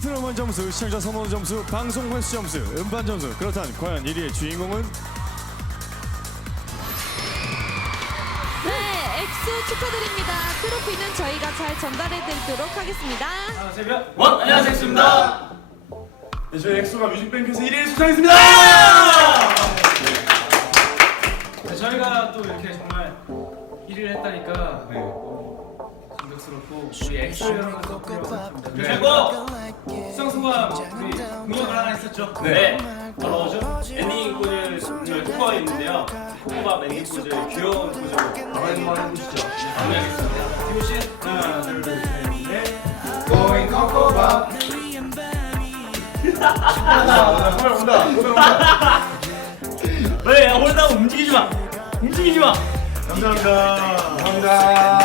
응원 점수, 시청자 선호도 점수, 방송 횟수 점수, 음반 점수. 그렇다면 과연 1위의 주인공은 네, 엑소 축하드립니다. 트로피는 저희가 잘 전달해드리도록 하겠습니다. 원 안녕하세요 엑소입니다. 네, 저희 엑소가 뮤직뱅크에서 1위를 수상했습니다. 네, 저희가 또 이렇게 정말 1위를 했다니까 네, 너무 감격스럽고 우리 엑소 여러분 덕분에 생각합니다. 그리고 소감 우리 공약을 하나 했었죠. 네, 바로 엔딩 포즈를 홍보가 있는데요. 홍보가 엔딩 포즈 귀여운 포즈로 한번. 네, 알겠습니다. 디오 씨 하나 둘 셋. Going 코코바. 온다, 오늘 온다, 오늘 온다. 왜 홀다 움직이지 마. 움직이지 마. 감사합니다. 감사합니다.